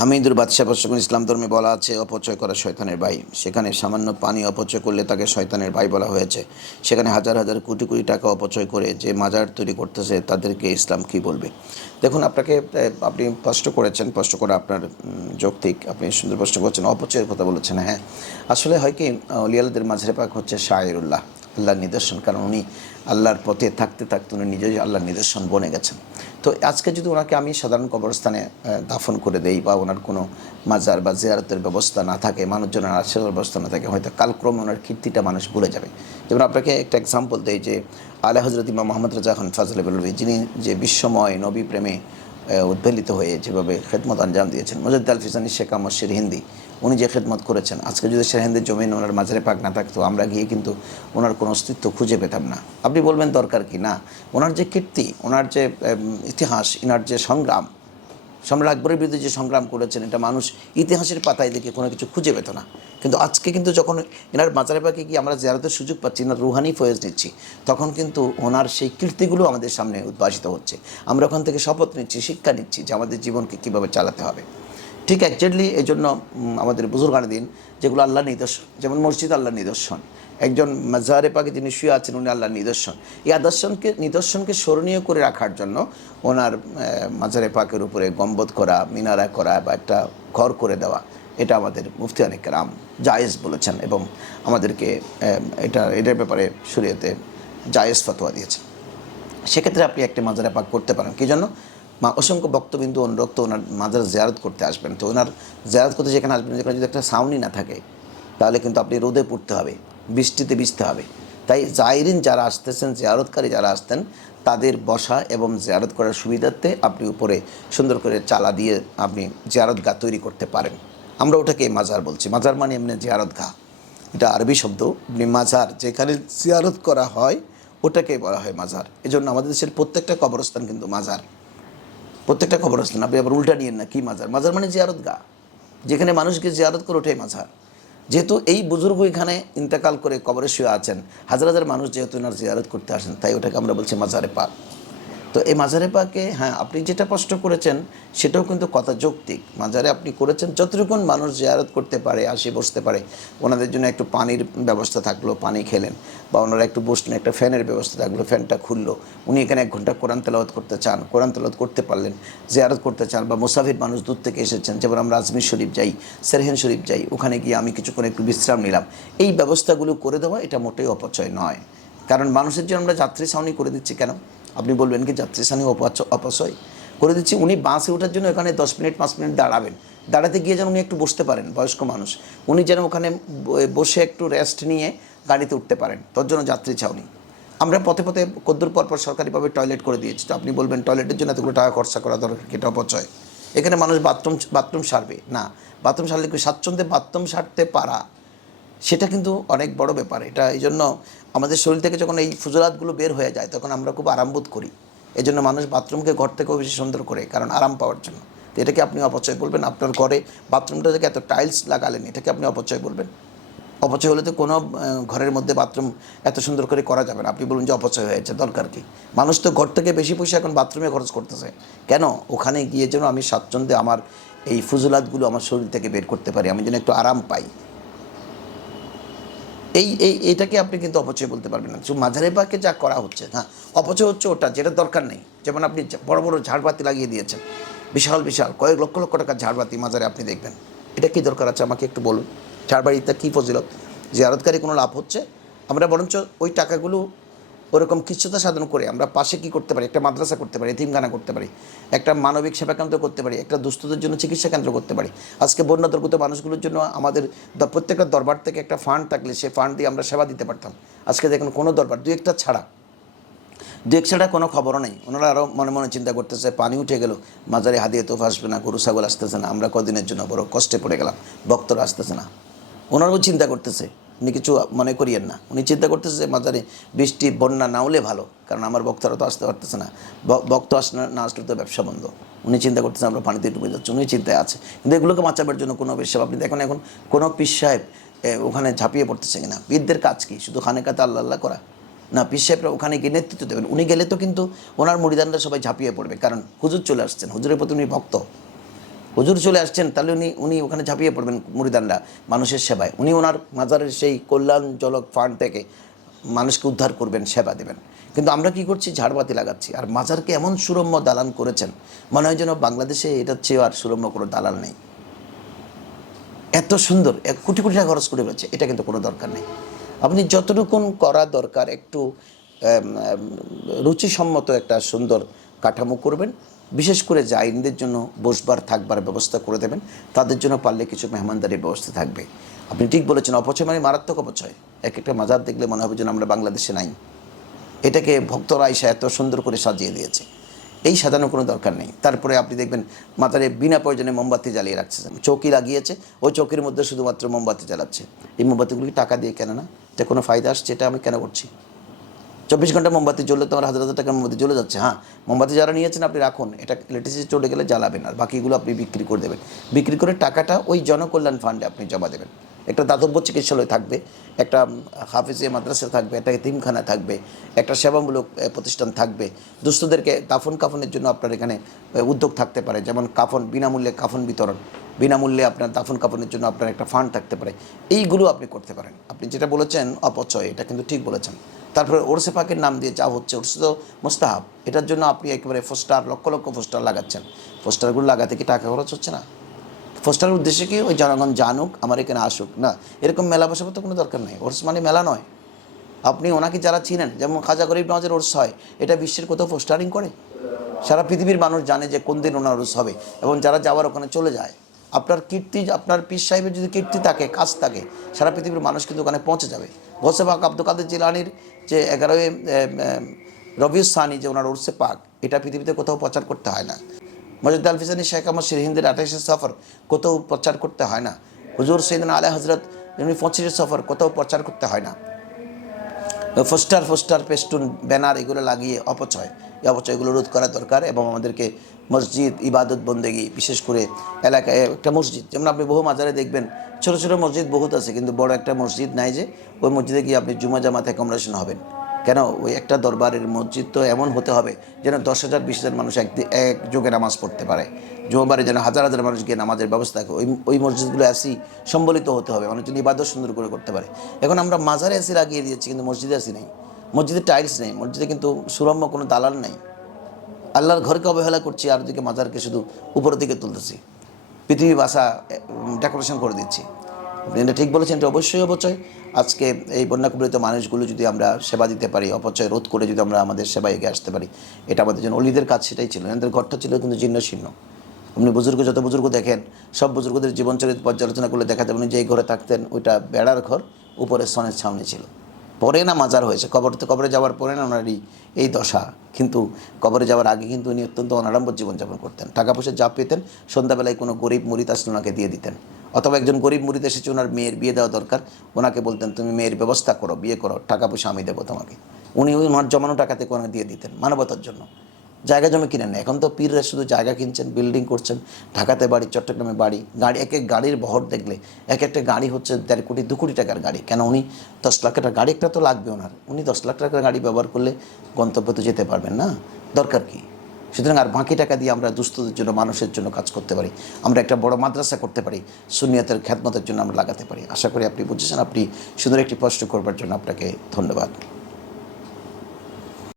হামিদুর বাদশাহ প্রসঙ্গ ইসলাম ধর্মে বলা আছে, অপচয় করা শয়তানের ভাই সেখানে সামান্য পানি অপচয় করলে তাকে শয়তানের ভাই বলা হয়েছে। সেখানে হাজার হাজার কোটি কোটি টাকা অপচয় করে যে মাজার তৈরি করতেছে, তাদেরকে ইসলাম কি বলবে? দেখুন, আপনাকে আপনি প্রশ্ন করেছেন, প্রশ্ন করে আপনার যৌক্তিক। আপনি সুন্দর প্রশ্ন করছেন, অপচয়ের কথা বলেছেন হ্যাঁ। আসলে হয় কি লিয়ালদের মাঝারে পাক হচ্ছে শায়রুল্লাহ, আল্লাহর নিদর্শন। কারণ উনি আল্লাহর পথে থাকতে থাকতে উনি নিজেই আল্লাহর নিদর্শন বনে গেছেন। তো আজকে যদি ওনাকে আমি সাধারণ কবরস্থানে দাফন করে দেই বা ওনার কোনো মাজার বা জেয়ারতের ব্যবস্থা না থাকে, মানুষজনের আশ্রয়ের ব্যবস্থা না থাকে, হয়তো কালক্রমে ওনার কীর্তিটা মানুষ ভুলে যাবে। যেমন আপনাকে একটা এক্সাম্পল দেয় যে আলা হজরত ইমাম মোহাম্মদ রাজা খান ফাজল যিনি যে বিশ্বময় নবী প্রেমে উদ্বেলিত হয়ে যেভাবে খেদমত আঞ্জাম দিয়েছেন। মজাদ্দ আল ফিসানি শেখ মশির হিন্দি, উনি যে খেদমত করেছেন, আজকে যদি শের হিন্দির জমিন ওনার মাঝারে পাক না থাকতো, আমরা গিয়ে কিন্তু ওনার কোনো অস্তিত্ব খুঁজে পেতাম না। আপনি বলবেন দরকার কি? না, ওনার যে কীর্তি, ওনার যে ইতিহাস, ইনার যে সংগ্রাম সম্রাট আকবরের বিরুদ্ধে যে সংগ্রাম করেছেন, এটা মানুষ ইতিহাসের পাতায় দেখে কোনো কিছু খুঁজে পেত না। কিন্তু আজকে কিন্তু যখন এনার মাজারে পাকে গিয়ে আমরা জেরাতের সুযোগ পাচ্ছি না রুহানি ফয়েজ নিচ্ছি, তখন কিন্তু ওনার সেই কীর্তিগুলো আমাদের সামনে উদ্ভাসিত হচ্ছে। আমরা ওখান থেকে শপথ নিচ্ছি, শিক্ষা নিচ্ছি যে আমাদের জীবনকে কীভাবে চালাতে হবে। ঠিক একজাক্টলি এই জন্য আমাদের বুজুর্গানের দিন, যেগুলো আল্লাহ নিদর্শন, যেমন মসজিদ আল্লাহ নিদর্শন একজন মাজারে পাকে যিনি শুয়ে আছেন, উনি আল্লাহর নিদর্শন। এই আদর্শনকে, নিদর্শনকে স্মরণীয় করে রাখার জন্য ওনার মাজারে পাকের উপরে গম্বদ করা, মিনারা করা বা একটা ঘর করে দেওয়া, এটা আমাদের মুফতি অনেক রাম জায়েজ বলেছেন এবং আমাদেরকে এটা, এটার ব্যাপারে শরীয়তে জায়েজ ফতোয়া দিয়েছেন। সেক্ষেত্রে আপনি একটি মাজারে পাক করতে পারেন। কী জন্য? মা, অসংখ্য বক্তবিন্দু অনুরক্ত ওনার মাজার জিয়ারত করতে আসবেন। তো ওনার জিয়ারত করতে যেখানে আসবেন, যেখানে যদি একটা সাউন্ডই না থাকে, তাহলে কিন্তু আপনি রোদে পড়তে হবে। বৃষ্টিতে ভিজতে হবে। তাই জাইরিন যারা আসতেছেন, জিয়ারতকারী যারা আসতেন, তাদের বসা এবং জিয়ারত করার সুবিধার্থে আপনি উপরে সুন্দর করে চালা দিয়ে আপনি জিয়ারত গা তৈরি করতে পারেন। আমরা ওটাকে মাজার বলছি। মাজার মানে এমনি জিয়ারত গা। এটা আরবি শব্দ। মাজার যেখানে জিয়ারত করা হয়, ওটাকে বলা হয় মাজার। এজন্য আমাদের দেশের প্রত্যেকটা কবরস্থান কিন্তু মাজার। প্রত্যেকটা কবরস্থান। আপনি আবার উল্টা নিয়েন না, কি মাজার? মাজার মানে জিয়ারত গা। যেখানে মানুষকে জিয়ারত করে ওঠে মাজার। যেহেতু এই বুজুর্গ এখানে ইন্তেকাল করে কবরে শুয়ে আছেন, হাজার হাজার মানুষ যেহেতু ওনার জিয়ারত করতে আসেন, তাই ওটাকে আমরা বলছি মাজারে পাক। তো এই মাজারে পাকে হ্যাঁ আপনি যেটা প্রশ্ন করেছেন, সেটাও কিন্তু কথা যৌক্তিক। মাজারে আপনি করেছেন যতটুকুন মানুষ জিয়ারত করতে পারে, আসে বসতে পারে, ওনাদের জন্য একটু পানির ব্যবস্থা থাকল, পানি খেলেন, বা ওনারা একটু বসলেন, একটা ফ্যানের ব্যবস্থা থাকল, ফ্যানটা খুললো, উনি এখানে এক ঘণ্টা কোরআন তেলাওয়াত করতে চান, কোরআন তেলাওয়াত করতে পারলেন, জিয়ারত করতে চান, বা মুসাফির মানুষ দূর থেকে এসেছেন, যেমন আমরা আজমির শরীফ যাই, সেরহেন শরীফ যাই, ওখানে গিয়ে আমি কিছুক্ষণ একটু বিশ্রাম নিলাম, এই ব্যবস্থাগুলো করে দেওয়া এটা মোটেই অপচয় নয়। কারণ মানুষের জন্য আমরা যাত্রী ছাউনি করে দিচ্ছি কেন? আপনি বলবেন কি, যাত্রী অপচ- অপচয় করে দিচ্ছি। উনি বাসে ওঠার জন্য এখানে দশ মিনিট, পাঁচ মিনিট দাঁড়াবেন। দাঁড়াতে গিয়ে যেন উনি একটু বসতে পারেন, বয়স্ক মানুষ। উনি যেন ওখানে বসে একটু রেস্ট নিয়ে গাড়িতে উঠতে পারেন। তোর জন্য যাত্রী ছাউনি আমরা পথে পথে কদ্দূর পরপর সরকারিভাবে টয়লেট করে দিয়েছি। তো আপনি বলবেন টয়লেটের জন্য এতগুলো টাকা খরচা করা দরকার কি? এটা অপচয়? এখানে মানুষ বাথরুম বাথরুম সারবে। না বাথরুম সারলে কি স্বাচ্ছন্দ্যে বাথরুম সারতে পারা? সেটা কিন্তু অনেক বড় ব্যাপার। এটা এই জন্য আমাদের শরীর থেকে যখন এই ফুজলাতগুলো বের হয়ে যায়, তখন আমরা খুব আরাম বোধ করি। এই জন্য মানুষ বাথরুমকে ঘর থেকেও বেশি সুন্দর করে, কারণ আরাম পাওয়ার জন্য। তো এটাকে আপনি অপচয় বলবেন আপনার ঘরে। বাথরুমটা থেকে এত টাইলস লাগালেন, এটাকে আপনি অপচয় বলবেন? অপচয় হলে তো কোনো ঘরের মধ্যে বাথরুম এত সুন্দর করে করা যাবে না। আপনি বলুন যে অপচয় হয়েছে দরকার কি? মানুষ তো ঘর থেকে বেশি পয়সা এখন বাথরুমে খরচ করতেছে। কেন? ওখানে গিয়ে যেন আমি স্বাচ্ছন্দ্যে আমার এই ফুজুলাতগুলো আমার শরীর থেকে বের করতে পারি। আমি যেন একটু আরাম পাই। এই এই, এটাকে আপনি কিন্তু অপচয় বলতে পারবেন না। মাঝারে পাকে যা করা হচ্ছে হ্যাঁ অপচয় হচ্ছে ওটা, যেটা দরকার নেই। যেমন আপনি বড় বড় ঝাড়বাতি লাগিয়ে দিয়েছেন, বিশাল বিশাল, কয়েক লক্ষ লক্ষ টাকার ঝাড়বাতি মাঝারে আপনি দেখবেন। এটা কী দরকার আছে আমাকে একটু বলুন? ঝাড়বাড়িটা কী ফজিলত? জিয়ারতকারী কোনো লাভ হচ্ছে? আমরা বরঞ্চ ওই টাকাগুলো ওরকম কিচ্ছুতা সাধন করে আমরা পাশে কি করতে পারি? একটা মাদ্রাসা করতে পারি, এতিমখানা করতে পারি, একটা মানবিক সেবা কেন্দ্র করতে পারি, একটা দুস্থদের জন্য চিকিৎসা কেন্দ্র করতে পারি। আজকে বন্যা দুর্গত মানুষগুলোর জন্য আমাদের প্রত্যেকটা দরবার থেকে একটা ফান্ড থাকলে সে ফান্ড দিয়ে আমরা সেবা দিতে পারতাম। আজকে দেখুন কোনো দরবার, দু একটা ছাড়া। দু এক ছাড়া কোনো খবরও নেই। ওনারা আরও মনে মনে চিন্তা করতেছে, পানি উঠে গেল, মাজারে হাদিয়ে তোফ আসবে না, গরু, ছাগল আসতেছে না, আমরা কদিনের জন্য বড় কষ্টে পড়ে গেলাম, ভক্তরা আসতেছে না। ওনারাও চিন্তা করতেছে উনি কিছু মনে করিয়েন না। উনি চিন্তা করতেছে যে মাজারে বৃষ্টি, বন্যা না হলে ভালো, কারণ আমার বক্তারা তো আসতে পারতেছে না। ব- ভক্ত আস না আসলে তো ব্যবসা বন্ধ। উনি চিন্তা করতেছে আমরা পানিতে ডুবে যাচ্ছি। উনি চিন্তায় আছে। কিন্তু এগুলোকে বাঁচাবার জন্য কোনো বেশ আপনি দেখুন এখন, কোনো পীর সাহেব ওখানে ঝাঁপিয়ে পড়তেছে কিনা? পীরদের কাজ কি? শুধু খানেকাতে আল্লাহ আল্লাহ করা? না, পীর সাহেবরা ওখানে গিয়ে নেতৃত্ব দেবেন। উনি গেলে তো কিন্তু ওনার মুড়িদানরা সবাই ঝাঁপিয়ে পড়বে। কারণ হুজুর চলে আসছেন। হুজুরের প্রতি উনি ভক্ত। হুজুর চলে আসছেন, তাহলে উনি উনি ওখানে ঝাঁপিয়ে পড়বেন মুরিদানরা, মানুষের সেবায়। উনি ওনার মাজারের সেই কল্যাণজলক ফান্ড থেকে মানুষকে উদ্ধার করবেন, সেবা দেবেন। কিন্তু আমরা কি করছি? ঝাড়বাতি লাগাচ্ছি। আর মাজারকে এমন সুরম্য দালান করেছেন, মনে হয় যেন বাংলাদেশে এটার চেয়ে আর সুরম্য কোনো দালাল নেই। এত সুন্দর, এক কোটি কোটি টাকা খরচ করে ফেলছে, এটা কিন্তু কোনো দরকার নেই। আপনি যতটুকুন করা দরকার, একটু রুচিসম্মত একটা সুন্দর কাঠামো করবেন বিশেষ করে জাইনদের জন্য বসবার, থাকবার ব্যবস্থা করে দেবেন। তাদের জন্য পারলে কিছু মেহমানদারির ব্যবস্থা থাকবে। আপনি ঠিক বলেছেন, অপচয় মানে মারাত্মক অপচয়। এক একটা মাজার দেখলে মনে হবে যেন আমরা বাংলাদেশে নাই। এটাকে ভক্তরা আইসা এত সুন্দর করে সাজিয়ে দিয়েছে। এই সাজানোর কোনো দরকার নেই। তারপরে আপনি দেখবেন মাথারে বিনা প্রয়োজনে মোমবাতি জ্বালিয়ে রাখছে। চৌকি লাগিয়েছে, ওই চৌকির মধ্যে শুধুমাত্র মোমবাতি জ্বালাচ্ছে। এই মোমবাতিগুলি টাকা দিয়ে কেন না? এটা কোনো ফায়দা আসছে? এটা আমি কেন করছি? চব্বিশ ঘণ্টা মোমবাতি জ্বললে তো আমার হাজার হাজার টাকার মোমবাতি জ্বলে যাচ্ছে হ্যাঁ? মোমবাতি যারা নিয়েছেন আপনি রাখুন, এটা ইলেকট্রিসিটি চলে গেলে জ্বালাবেন আর বাকিগুলো আপনি বিক্রি করে দেবেন। বিক্রি করে টাকাটা ওই জনকল্যাণ ফান্ডে আপনি জমা দেবেন। একটা দাতব্য চিকিৎসালয় থাকবে, একটা হাফিজে মাদ্রাসা থাকবে, একটা এতিমখানা থাকবে, একটা সেবামূলক প্রতিষ্ঠান থাকবে। দুস্থদেরকে দাফন কাফনের জন্য আপনার এখানে উদ্যোগ থাকতে পারে, যেমন কাফন, বিনামূল্যে কাফন বিতরণ। বিনামূল্যে আপনার দাফন কাফনের জন্য আপনার একটা ফান্ড থাকতে পারে। এইগুলো আপনি করতে পারেন। আপনি যেটা বলেছেন, অপচয়, এটা কিন্তু ঠিক বলেছেন। তারপরে ওরসে পাকের নাম দিয়ে যা হচ্ছে, ওরসে তো মোস্তাহাব। এটার জন্য আপনি একেবারে পোস্টার লক্ষ লক্ষ পোস্টার লাগাচ্ছেন। পোস্টারগুলো লাগাতে কি টাকা খরচ হচ্ছে না? পোস্টারের উদ্দেশ্যে কি ওই জনগণ জানুক, আমার এখানে আসুক? না, এরকম মেলা বসাবার তো কোনো দরকার নেই। ওরস মানে মেলা নয়। আপনি ওনাকে যারা চিনেন, যেমন খাজা গরিব নওয়াজের ওরস হয়, এটা বিশ্বের কোথাও পোস্টারিং করে। সারা পৃথিবীর মানুষ জানে যে কোন দিন ওনার ওরস হবে এবং যারা যাওয়ার ওখানে চলে যায়। আপনার কীর্তি, আপনার পীর সাহেবের যদি কীর্তি থাকে, কাজ থাকে, সারা পৃথিবীর মানুষ কিন্তু ওখানে পৌঁছে যাবে। গোসেবাক আব্দুল কাদের জিলানির যে এগারোই রবিউসানি যে ওনার উর্সে পাক, এটা পৃথিবীতে কোথাও প্রচার করতে হয় না। মজিদ আলফিসানি শেখ আহমদ শির হিন্দির আঠাশে সফর কোথাও প্রচার করতে হয় না। হুজুর সৈদিন আলা হজরত এমনি পঁচিশে সফর কোথাও প্রচার করতে হয় না। ফোস্টার ফোস্টার পেস্টুন ব্যানার এগুলো লাগিয়ে অপচয়। এই অপচয়গুলো রোধ করা দরকার এবং আমাদেরকে মসজিদ, ইবাদত, বন্দেগি বিশেষ করে এলাকায় একটা মসজিদ, যেমন আপনি বহু মাজারে দেখবেন, ছোট ছোট মসজিদ বহুত আছে, কিন্তু বড় একটা মসজিদ নাই যে, ওই মসজিদে গিয়ে আপনি জুমা জামাতে অ্যাকোমোডেশন হবেন। কেন ওই একটা দরবারের মসজিদ তো এমন হতে হবে যেন দশ হাজার, বিশ হাজার মানুষ এক এক যোগে নামাজ পড়তে পারে। জুমাবারে যেন হাজার হাজার মানুষ গিয়ে নামাজের ব্যবস্থা থাকে ওই ওই মসজিদগুলো এসি সম্বলিত হতে হবে। মানুষ যেন ইবাদত সুন্দর করে করতে পারে। এখন আমরা মাজারে এসি লাগিয়ে দিয়েছি, কিন্তু মসজিদে এসি নেই। মসজিদে টাইলস নেই, মসজিদে কিন্তু সুরম্য কোনো দালাল নেই। আল্লাহর ঘরকে অবহেলা করছি, আর দিকে মাজারকে শুধু উপরের দিকে তুলতেছি। পৃথিবী বাসা ডেকোরেশন করে দিচ্ছি। এটা ঠিক বলেছেন, এটা অবশ্যই অপচয়। আজকে এই বন্যা কবলিত মানুষগুলো যদি আমরা সেবা দিতে পারি, অপচয় রোধ করে যদি আমরা আমাদের সেবা এগিয়ে আসতে পারি, এটা আমাদের জন্য অলিদের কাজ সেটাই ছিল। এদের ঘরটা ছিল কিন্তু জীর্ণ শীর্ণ। আপনি বুজুর্গ, যত বুজুর্গ দেখেন, সব বুজুর্গদের জীবনচরিত পর্যালোচনা করলে দেখা উনি যেই ঘরে থাকতেন, ওইটা বেড়ার ঘর, উপরে সনের ছাউনি ছিল। পরে না মাজার হয়েছে। কবর তো কবরে যাওয়ার পরে না ওনারই এই দশা। কিন্তু কবরে যাওয়ার আগে কিন্তু উনি অত্যন্ত অনাড়ম্বর জীবনযাপন করতেন। টাকা পয়সা যা পেতেন, সন্ধ্যাবেলায় কোনো গরিব মুরিদ আসলে ওনাকে দিয়ে দিতেন। অথবা একজন গরিব মুরিদ এসেছে, ওনার মেয়ের বিয়ে দেওয়া দরকার। ওনাকে বলতেন, তুমি মেয়ের ব্যবস্থা করো, বিয়ে করো, টাকা পয়সা আমি দেবো তোমাকে। উনি ওই ওনার জমানো টাকাতে ওনাকে দিয়ে দিতেন, মানবতার জন্য। জায়গা জমি কিনেন না। এখন তো পীররা শুধু জায়গা কিনছেন, বিল্ডিং করছেন, ঢাকাতে বাড়ি, চট্টগ্রামে বাড়ি, গাড়ি, এক এক গাড়ির বহর দেখলে, এক একটা গাড়ি হচ্ছে দেড় কোটি, দু কোটি টাকার গাড়ি। কেন উনি দশ লাখ টাকার গাড়ি একটা তো লাগবে ওনার। উনি দশ লাখ টাকার গাড়ি ব্যবহার করলে গন্তব্যে তো যেতে পারবেন না। দরকার কি? সুতরাং আর বাকি টাকা দিয়ে আমরা দুস্থদের জন্য, মানুষের জন্য কাজ করতে পারি। আমরা একটা বড় মাদ্রাসা করতে পারি সুনিয়তের খ্যাতমতের জন্য আমরা লাগাতে পারি। আশা করি আপনি বুঝেছেন। আপনি সুন্দর একটি প্রশ্ন করবার জন্য আপনাকে ধন্যবাদ।